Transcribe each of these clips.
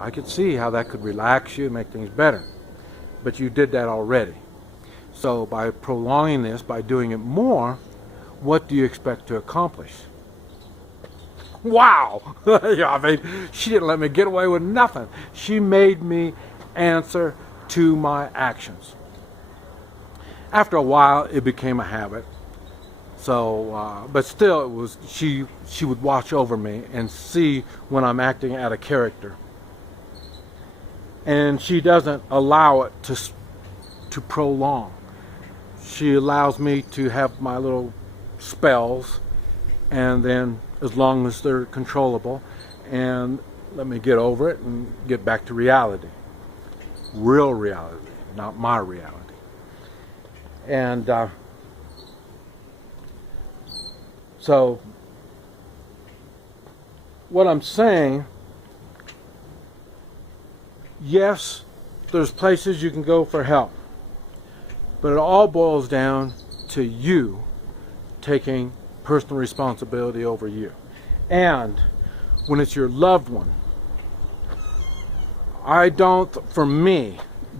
I could see how that could relax you and make things better. But you did that already. So by prolonging this, by doing it more, what do you expect to accomplish? Wow! Yeah, I mean, she didn't let me get away with nothing. She made me answer to my actions. After a while, it became a habit. So, but still, it was she would watch over me and see when I'm acting out of character. And she doesn't allow it to prolong. She allows me to have my little spells, and then as long as they're controllable, and let me get over it and get back to reality. Real reality, not my reality. And so what I'm saying, yes, there's places you can go for help, but it all boils down to you taking personal responsibility over you. And when it's your loved one, for me,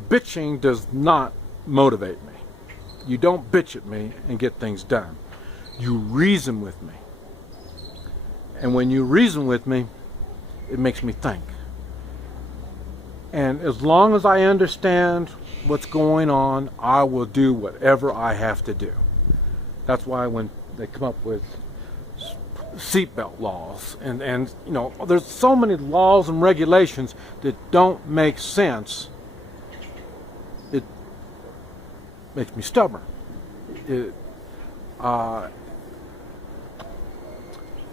bitching does not motivate me. You don't bitch at me and get things done. You reason with me. And when you reason with me, it makes me think. And as long as I understand what's going on, I will do whatever I have to do. That's why when they come up with seatbelt laws and you know, there's so many laws and regulations that don't make sense, it makes me stubborn.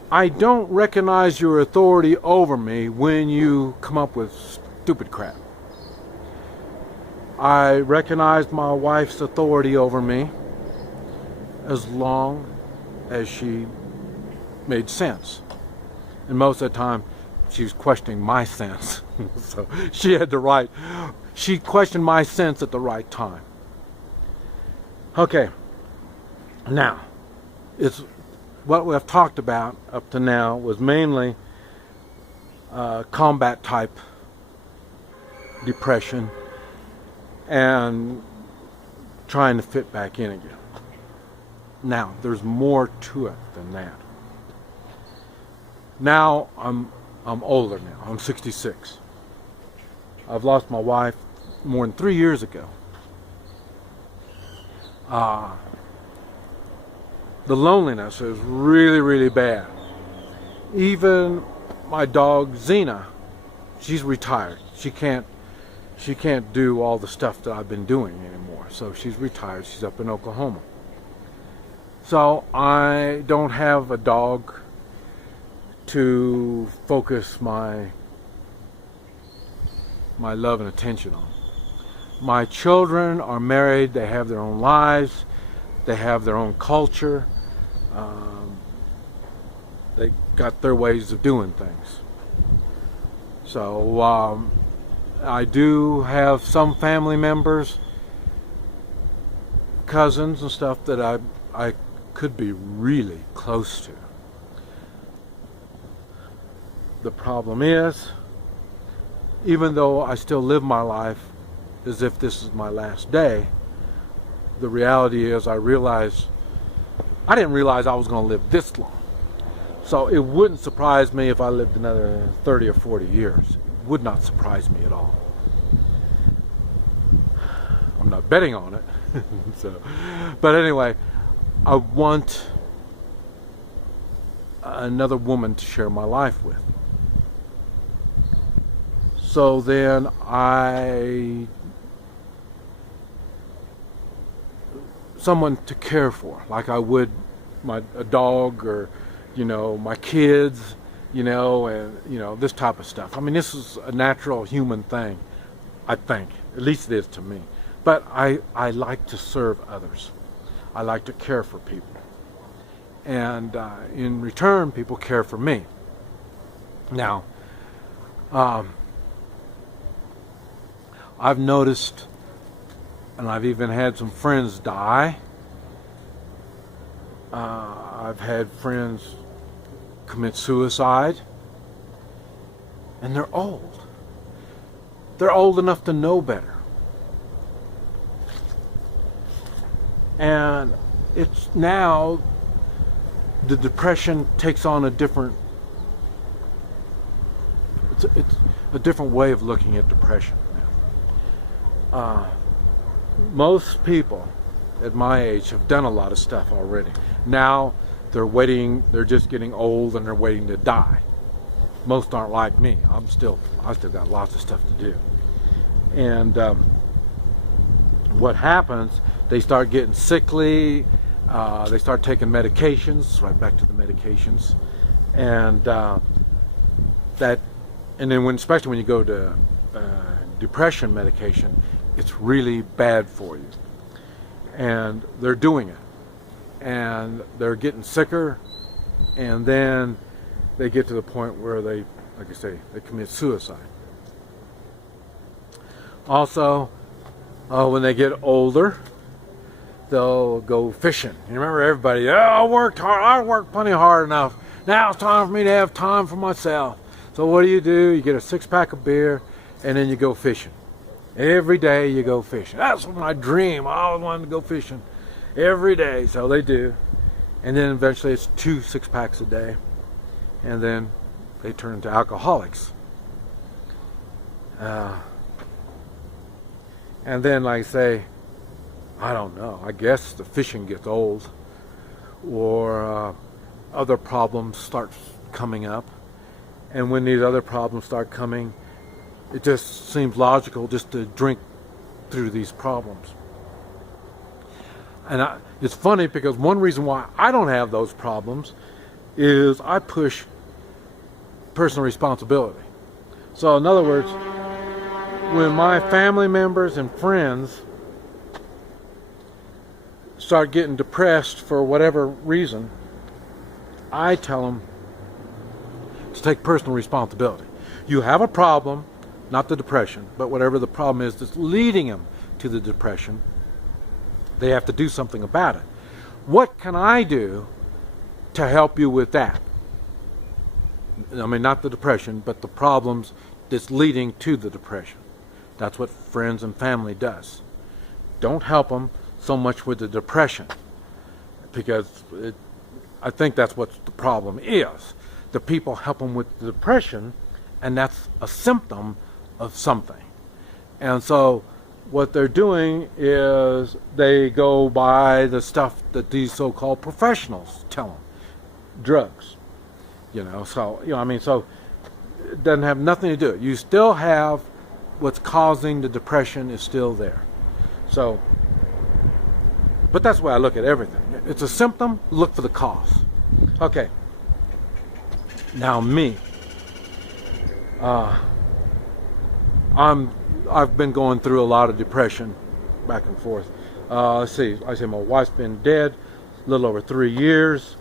I don't recognize your authority over me when you come up with stupid crap. I recognize my wife's authority over me as long as she made sense. And most of the time, she was questioning my sense. So she questioned my sense at the right time. Okay, now, it's what we have talked about up to now was mainly combat type depression and trying to fit back in again. Now, there's more to it than that. Now, I'm older now. I'm 66. I've lost my wife more than 3 years ago. The loneliness is really, really bad. Even my dog Xena, she's retired. She can't do all the stuff that I've been doing anymore. So she's retired. She's up in Oklahoma. So I don't have a dog to focus my love and attention on. My children are married. They have their own lives. They have their own culture. They got their ways of doing things. So I do have some family members, cousins and stuff that I could be really close to. The problem is, even though I still live my life as if this is my last day, the reality is I didn't realize I was going to live this long. So it wouldn't surprise me if I lived another 30 or 40 years. It would not surprise me at all. I'm not betting on it. But anyway, I want another woman to share my life with. So then someone to care for, like I would a dog or, you know, my kids, you know, and, you know, this type of stuff. I mean, this is a natural human thing, I think. At least it is to me. But I like to serve others. I like to care for people. And in return, people care for me. Now, I've noticed, and I've even had some friends die. I've had friends commit suicide, and they're old. they're old enough to know better. And it's now the depression takes on a different, it's a different way of looking at depression now. Most people at my age have done a lot of stuff already. Now they're just getting old and they're waiting to die. Most aren't like me. I still got lots of stuff to do. And what happens, they start getting sickly, they start taking medications, right back to the medications, and then especially when you go to depression medication, it's really bad for you. And they're doing it, and they're getting sicker, and then they get to the point where they, like I say, they commit suicide. Also, when they get older, they'll go fishing. You remember everybody, I worked hard, I worked plenty hard enough. Now it's time for me to have time for myself. So what do? You get a 6-pack of beer, and then you go fishing. Every day you go fishing. That's my dream. I always wanted to go fishing every day. So they do. And then eventually it's 2 6-packs a day. And then they turn into alcoholics. And then, like I say, I don't know, I guess the fishing gets old, or other problems start coming up. And when these other problems start coming, it just seems logical just to drink through these problems. And it's funny because one reason why I don't have those problems is I push personal responsibility. So in other words, when my family members and friends start getting depressed for whatever reason, I tell them to take personal responsibility. You have a problem, not the depression, but whatever the problem is that's leading them to the depression, they have to do something about it. What can I do to help you with that? I mean, not the depression, but the problems that's leading to the depression. That's what friends and family does. Don't help them so much with the depression, because I think that's what the problem is. The people help them with the depression, and that's a symptom of something. And so what they're doing is they go by the stuff that these so-called professionals tell them. Drugs. So it doesn't have nothing to do. You still have what's causing the depression is still there. So, but that's the way I look at everything. It's a symptom, look for the cause. Okay. Now me. I've been going through a lot of depression back and forth. Let's see, I say my wife's been dead a little over 3 years,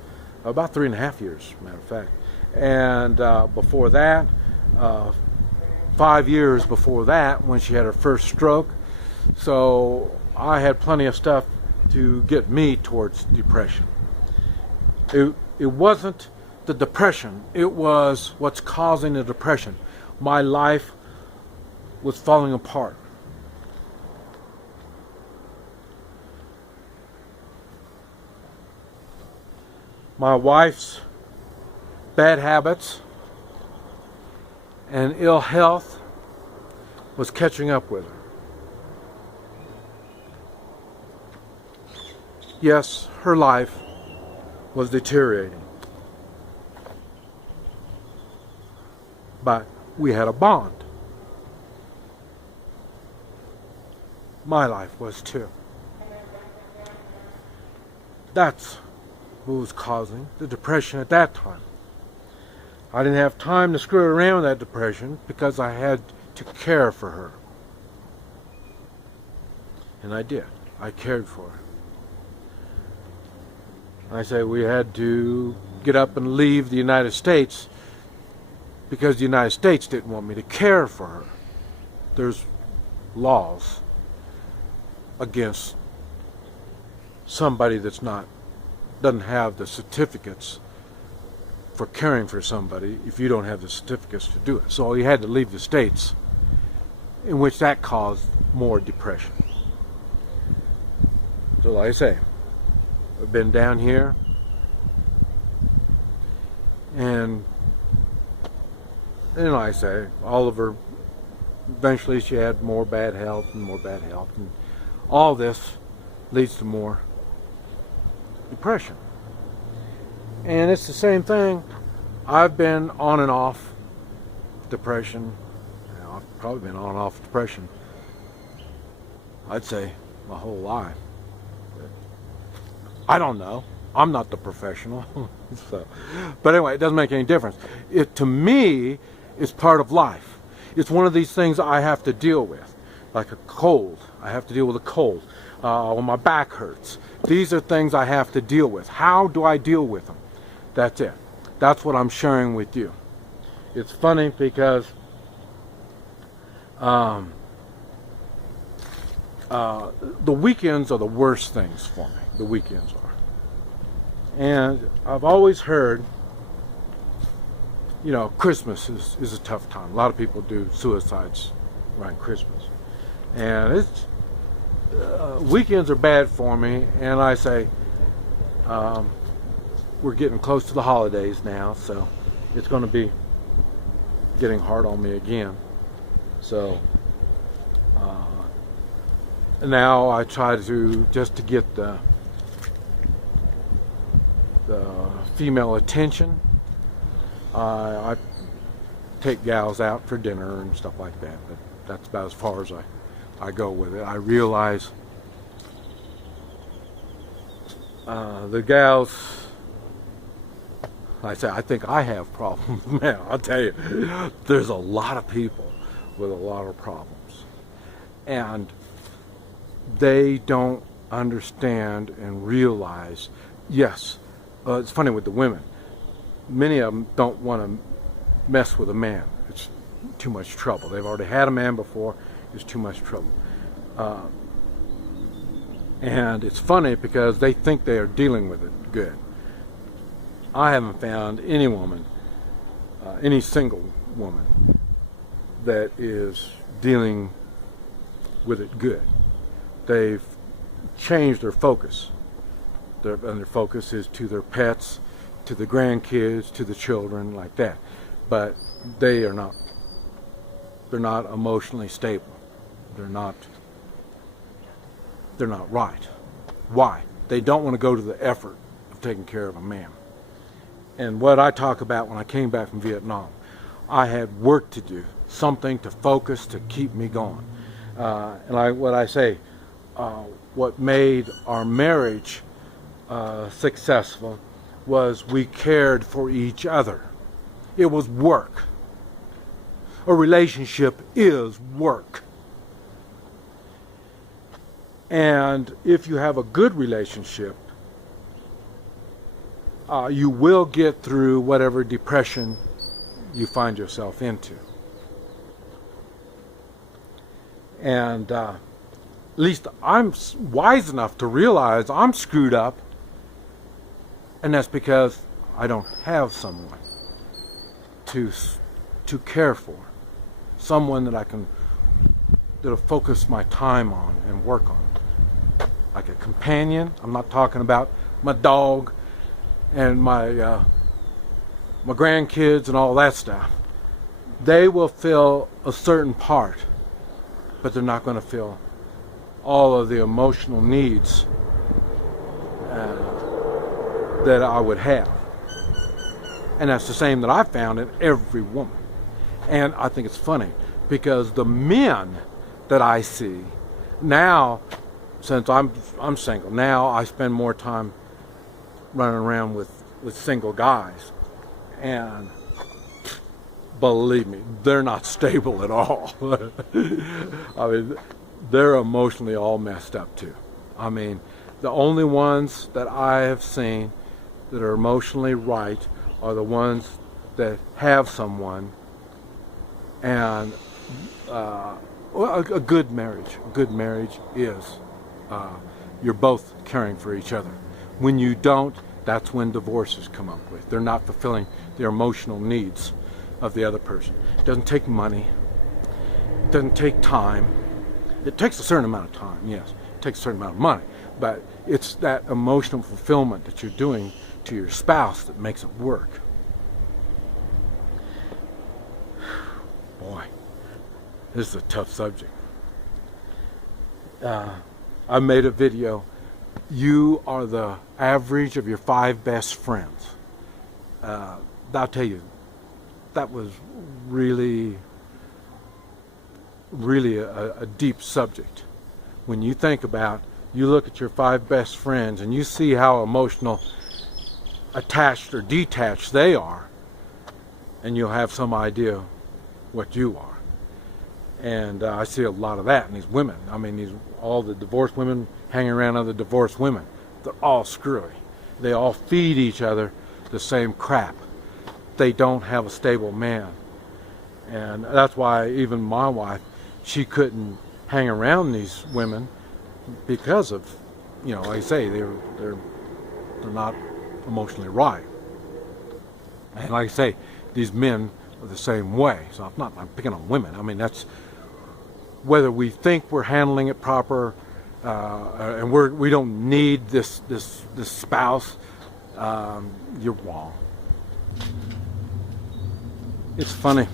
about 3.5 years, matter of fact. And before that, 5 years before that, when she had her first stroke. So I had plenty of stuff to get me towards depression. It wasn't the depression, it was what's causing the depression. My life was falling apart. My wife's bad habits and ill health was catching up with her. Yes, her life was deteriorating. But we had a bond. My life was too. That's what was causing the depression at that time. I didn't have time to screw around with that depression because I had to care for her. And I did. I cared for her. I say we had to get up and leave the United States because the United States didn't want me to care for her. There's laws against somebody doesn't have the certificates for caring for somebody if you don't have the certificates to do it. So he had to leave the States in which that caused more depression. So like I say, I've been down here, and like I say, Oliver, eventually she had more bad health, and all this leads to more depression. And it's the same thing. I've been on and off depression. I've probably been on and off depression, I'd say, my whole life. I don't know. I'm not the professional. But anyway, it doesn't make any difference. It, to me, is part of life. It's one of these things I have to deal with. Like a cold. I have to deal with a cold. When my back hurts. These are things I have to deal with. How do I deal with them? That's it. That's what I'm sharing with you. It's funny because the weekends are the worst things for me. The weekends are. And I've always heard, you know, Christmas is a tough time. A lot of people do suicides around Christmas. And it's weekends are bad for me. And I say, we're getting close to the holidays now, so it's going to be getting hard on me again. So now I try to just to get the female attention. I take gals out for dinner and stuff like that, but that's about as far as I go with it. I realize the gals, I say, I think I have problems. Man, I'll tell you, there's a lot of people with a lot of problems. And they don't understand and realize, yes, it's funny with the women. Many of them don't want to mess with a man. It's too much trouble. They've already had a man before. It's too much trouble. And it's funny because they think they are dealing with it good. I haven't found any woman, any single woman, that is dealing with it good. They've changed their focus. And their focus is to their pets, to the grandkids, to the children, like that. But they're not emotionally stable. They're not right. Why? They don't want to go to the effort of taking care of a man. And what I talk about when I came back from Vietnam, I had work to do, something to focus to keep me going. What I say, what made our marriage successful was we cared for each other. It was work. A relationship is work. And if you have a good relationship, you will get through whatever depression you find yourself into. And at least I'm wise enough to realize I'm screwed up, and that's because I don't have someone to care for, someone that'll focus my time on and work on, like a companion. I'm not talking about my dog and my grandkids and all that stuff. They will fill a certain part, but they're not going to fill all of the emotional needs that I would have. And that's the same that I found in every woman. And I think it's funny because the men that I see now, since I'm single, now I spend more time running around with single guys. And believe me, they're not stable at all. I mean, they're emotionally all messed up too. I mean, the only ones that I have seen that are emotionally right are the ones that have someone, and a good marriage. A good marriage is you're both caring for each other. When you don't, that's when divorces come up with. They're not fulfilling their emotional needs of the other person. It doesn't take money. doesn't take time. It takes a certain amount of time, yes. It takes a certain amount of money. But it's that emotional fulfillment that you're doing to your spouse that makes it work. Boy, this is a tough subject. I made a video. You are the average of your 5 best friends. I'll tell you, that was really a deep subject. When you think about, you look at your 5 best friends and you see how emotional, attached or detached they are, and you'll have some idea what you are. And I see a lot of that in these women. I mean, all the divorced women hanging around other divorced women. They're all screwy. They all feed each other the same crap. They don't have a stable man. And that's why even my wife, she couldn't hang around these women because of, like I say, they're not emotionally right. And like I say, these men are the same way. So I'm picking on women. I mean, that's whether we think we're handling it proper, and we don't need this spouse. You're wrong. It's funny.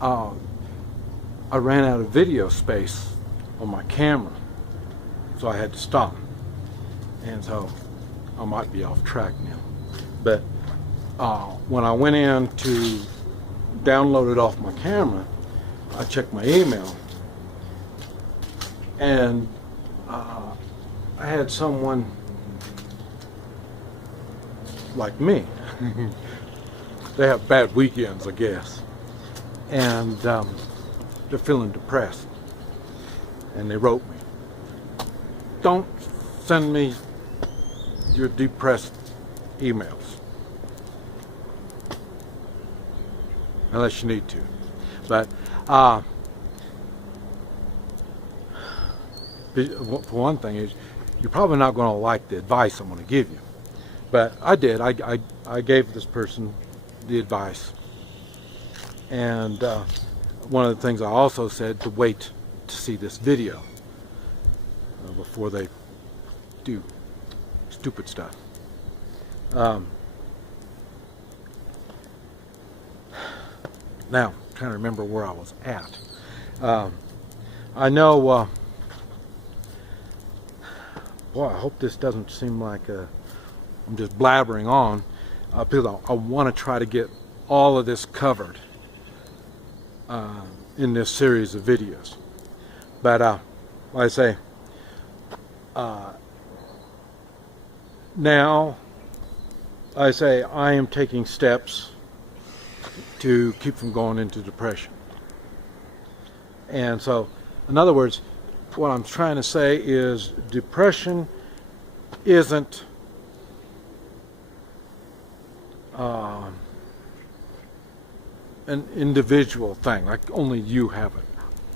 I ran out of video space on my camera, so I had to stop. And so I might be off track now. But when I went in to download it off my camera, I checked my email, and I had someone like me. They have bad weekends, I guess, and they're feeling depressed, and they wrote me, "Don't send me your depressed emails unless you need to." But for one thing, is you're probably not going to like the advice I'm going to give you. But I did. I gave this person the advice. And one of the things I also said, to wait to see this video before they do stupid stuff. Now, I'm trying to remember where I was at. I know, boy, I hope this doesn't seem like I'm just blabbering on, because I want to try to get all of this covered in this series of videos. But like I say, now I am taking steps to keep from going into depression. And so, in other words, what I'm trying to say is depression isn't an individual thing, like only you have it.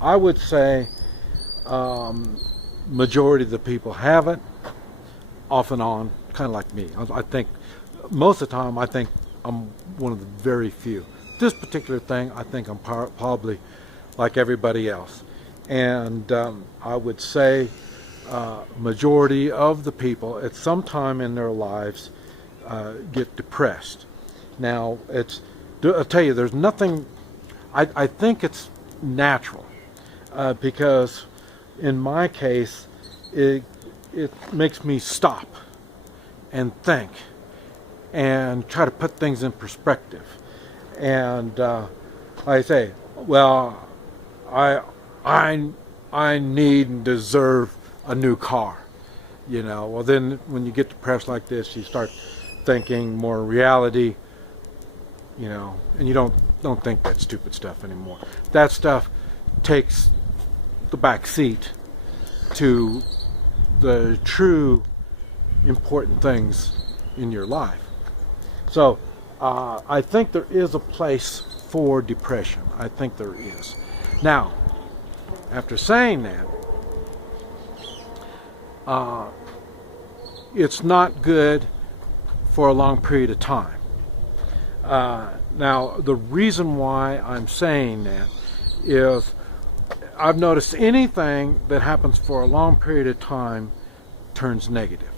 I would say majority of the people have it, off and on, kind of like me. I think most of the time, I think I'm one of the very few. This particular thing, I think I'm probably like everybody else. And I would say majority of the people at some time in their lives get depressed. Now, I'll tell you, there's nothing, I think it's natural, because in my case, it makes me stop and think and try to put things in perspective. And like I say, well, I need and deserve a new car. Well, then when you get depressed like this, you start thinking more reality, and you don't think that stupid stuff anymore. That stuff takes the back seat to the true important things in your life. So I think there is a place for depression. I think there is. Now, after saying that, it's not good for a long period of time. Now, the reason why I'm saying that is I've noticed anything that happens for a long period of time turns negative.